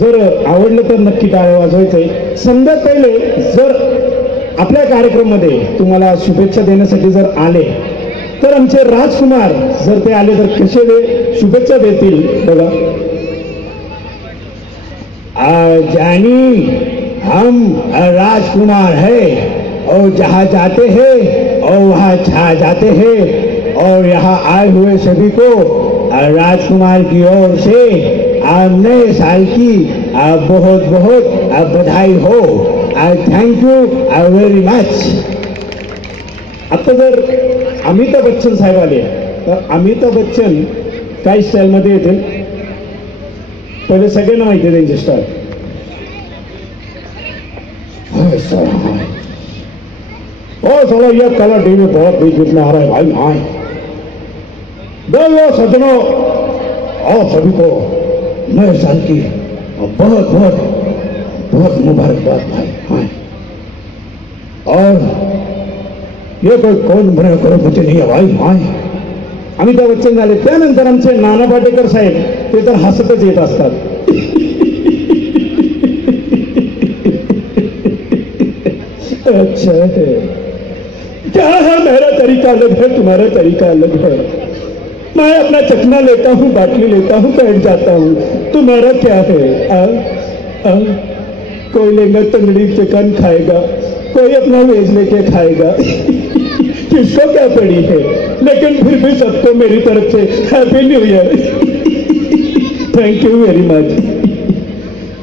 जर आवडलं तर नक्की टाळ्या वाजवायचंय. समजा पहिले जर आपल्या कार्यक्रमामध्ये तुम्हाला शुभेच्छा देण्यासाठी जर आले तर आमचे राजकुमार जर ते आले तर कसे शुभेच्छा देतील बघा. जानी हम राजकुमार है और जहाँ जाते हैं और वहाँ छा जाते हैं और यहाँ आए हुए सभी को राजकुमार की ओर से नए साल की बहुत बहुत बधाई हो. Thank you very much. आता जर अमिताभ बच्चन साहेब आले तर अमिताभ बच्चन काय स्टाईलमध्ये येतील पहिले सगळ्यांना माहिती आहे त्यांची स्टाईल. चलो ये कलर टीवी बहुत बीच में आ रहा है भाई. हाय बोलो सजनों और सभी को नए साल की बहुत बहुत बहुत मुबारकबाद भाई. हाय और ये कोई कौन बने करोडपती नाही आहे भाई. हाय अमिताभ बच्चन झाले त्यानंतर आमचे नाना पाटेकर साहेब ते तर हसतच येत असतात. अच्छा है क्या है मेरा तरीका अलग है तुम्हारा तरीका अलग है. मैं अपना चखना लेता हूँ बाटली लेता हूँ बैठ जाता हूँ. तुम्हारा क्या है कोई लेगा तंगड़ी चिकन खाएगा कोई अपना वेज लेके खाएगा. किसको क्या पड़ी है लेकिन फिर भी सबको मेरी तरफ से happy new year. Thank you very much.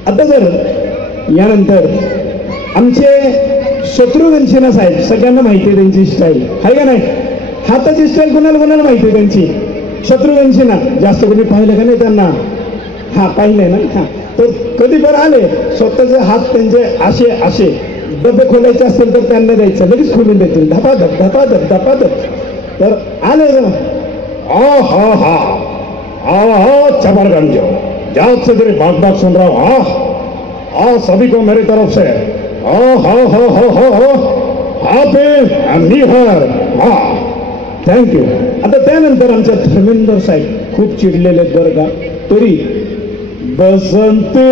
आता जर यानंतर आमचे शत्रुघ्न सिन्हा साहेब सगळ्यांना माहिती आहे त्यांची स्टाईल आहे का नाही. हाताची स्टाईल कोणाला कोणाला माहिती आहे त्यांची. शत्रुघ्न सिन्हा जास्त कोणी पाहिलं का नाही त्यांना. हा पाहिलंय ना. हा तर कधी पण आले स्वतःचे हात त्यांचे असे असे डबे खोलायचे असतील तर त्यांना द्यायचं लगेच खोलून देतील धपाधप धपाधप धपाधप. तर आले ना चबरगंज जाओ से तेरे बाग बाग सुन रहा हूँ. सभी को मेरी तरफ से हैप्पी न्यू ईयर. थँक्यू. आता त्यानंतर आमच्या धर्मेंद्र साहेब खूप चिडलेले आहेत बरं का. तरी बसंती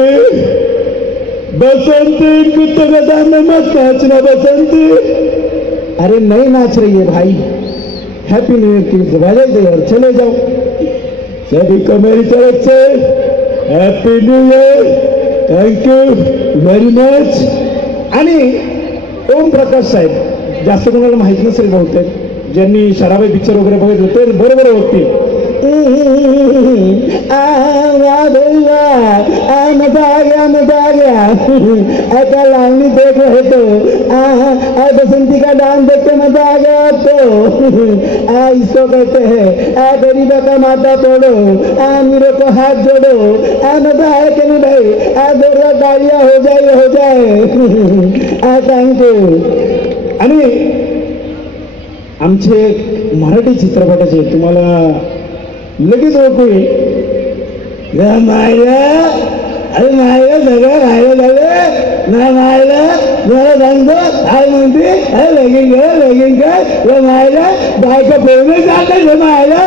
बसंती कुछ गदा में मत नाचना बसंती. अरे नहीं नाच रही है भाई. हैप्पी न्यू ईयर की बजाई दे और चले जाओ. सभी को मेरी तरफ से happy new year. Thank you very much. आणि ओम प्रकाश साहेब जास्त कोणाला माहित नसेल बहुतेक ज्यांनी शराबी पिक्चर वगैरे बघितलं ते बरोबर ओळखतील. मजा आ गया ऐसा लावणी देख रहे तो बसंती का डांस देख के मजा आ गया. तो इसको कहते हैं गरीबा का माथा तोड़ो मेरे को हाथ जोड़ो. मजा है कि नहीं भाई. दोनों गाड़ियां हो जाए. Thank you. आणि आमचे मराठी चित्रपटाचे तुम्हाला लगेच ओळखू मायला. अरे मायला सगळं राहिलं झालं ना. मायला जरा सांगतो काय म्हणते लगीन कर मायला बायका पळूनच जात मायला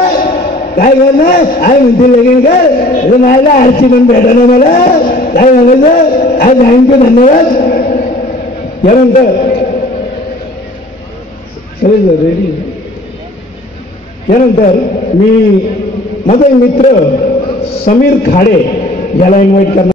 काय करणार. काय म्हणते लगीन कर मायला आरची पण भेटा ना मला. काय म्हणायचं आज थँक्यू धन्यवाद. यानंतर रेडी. यानंतर मी माझा एक मित्र समीर खाडे याला इन्व्हाइट करणार.